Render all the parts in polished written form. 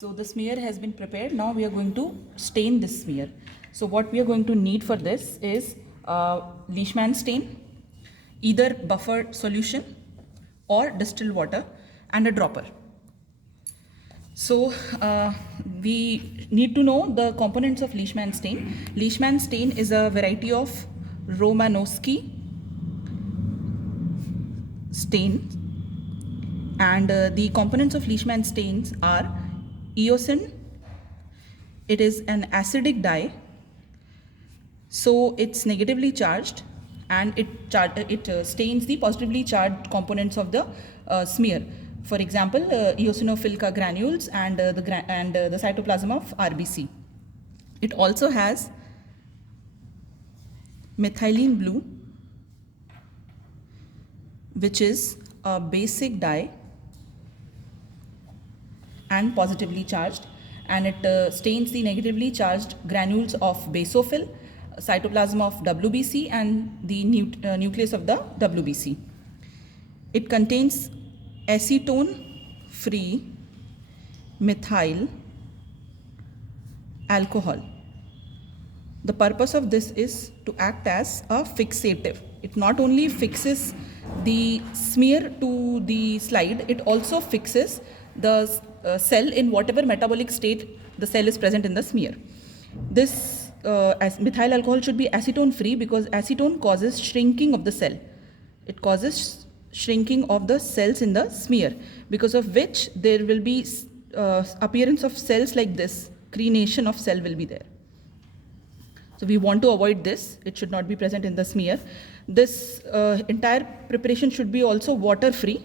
So the smear has been prepared. Now we are going to stain this smear. So what we are going to need for this is Leishman stain, either buffer solution or distilled water, and a dropper. So we need to know the components of Leishman stain. Leishman stain is a variety of Romanowski stain, and the components of Leishman stains are eosin. It is an acidic dye, so it's negatively charged, and it stains the positively charged components of the smear. For example, eosinophil granules and the cytoplasm of RBC. It also has methylene blue, which is a basic dye and positively charged, and it stains the negatively charged granules of basophil, cytoplasm of WBC, and the nucleus of the WBC. It contains acetone-free methyl alcohol. The purpose of this is to act as a fixative. It not only fixes the smear to the slide, it also fixes the cell in whatever metabolic state the cell is present in the smear. This methyl alcohol should be acetone free because acetone causes shrinking of the cell. It causes shrinking of the cells in the smear, because of which there will be appearance of cells like this. Crenation of cell will be there. So we want to avoid this. It should not be present in the smear. This entire preparation should be also water free,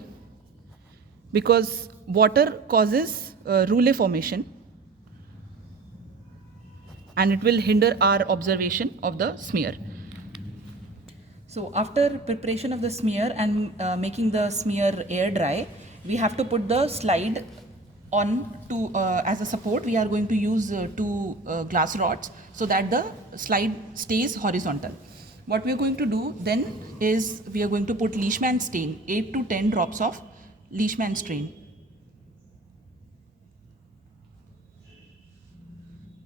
because water causes rouleau formation, and it will hinder our observation of the smear. So after preparation of the smear and making the smear air dry, we have to put the slide on to as a support. We are going to use two glass rods so that the slide stays horizontal. What we are going to do then is we are going to put Leishman stain, 8 to 10 drops of Leishman stain.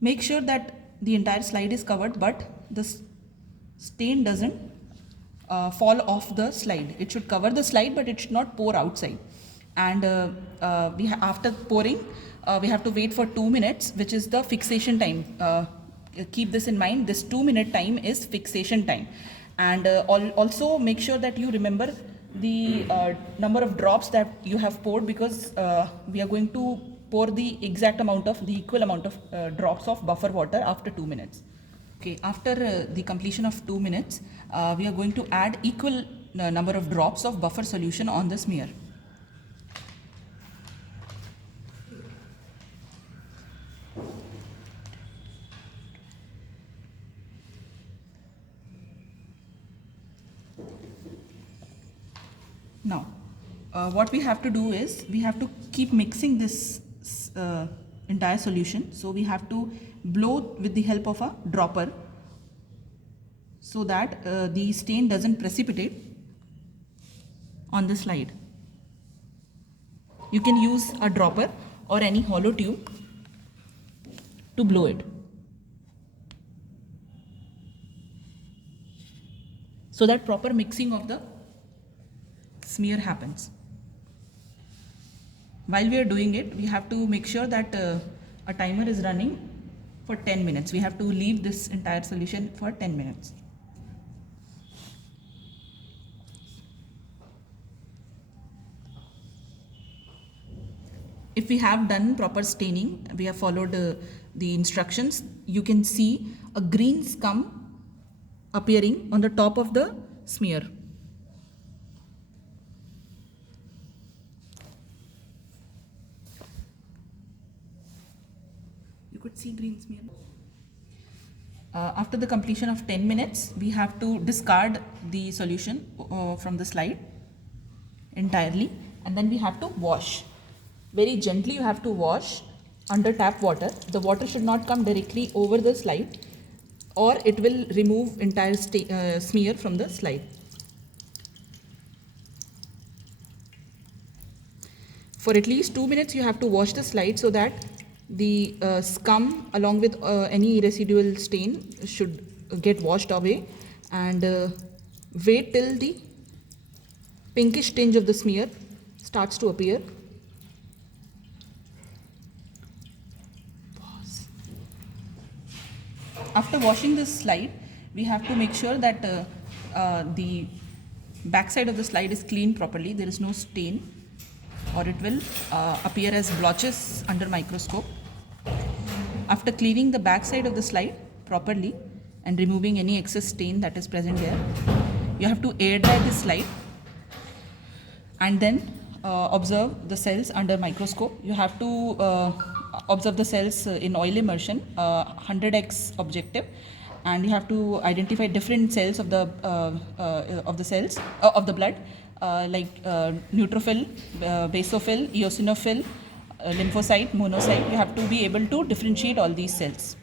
Make sure that the entire slide is covered, but the stain doesn't fall off the slide. It should cover the slide, but it should not pour outside. And after pouring, we have to wait for 2 minutes, which is the fixation time. Keep this in mind. This 2-minute time is fixation time. And also make sure that you remember the number of drops that you have poured, because we are going to pour the equal amount of drops of buffer water after 2 minutes. Okay, after the completion of 2 minutes, we are going to add equal number of drops of buffer solution on the smear. Now, what we have to do is we have to keep mixing this entire solution. So we have to blow with the help of a dropper so that the stain doesn't precipitate on the slide. You can use a dropper or any hollow tube to blow it, so that proper mixing of the smear happens. While we are doing it, we have to make sure that a timer is running for 10 minutes. We have to leave this entire solution for 10 minutes. If we have done proper staining, we have followed the instructions, you can see a green scum appearing on the top of the smear. You could see green smear. After the completion of 10 minutes, we have to discard the solution from the slide entirely, and then we have to wash. Very gently you have to wash under tap water. The water should not come directly over the slide, or it will remove entire smear from the slide. For at least 2 minutes you have to wash the slide so that the scum along with any residual stain should get washed away, and wait till the pinkish tinge of the smear starts to appear. Pause. After washing this slide, we have to make sure that the back side of the slide is cleaned properly. There is no stain, or it will appear as blotches under microscope. After cleaning the back side of the slide properly and removing any excess stain that is present here, you have to air dry this slide and then observe the cells under microscope. You have to observe the cells in oil immersion, 100x objective, and you have to identify different cells of the cells of the blood, like neutrophil, basophil, eosinophil, lymphocyte, monocyte. You have to be able to differentiate all these cells.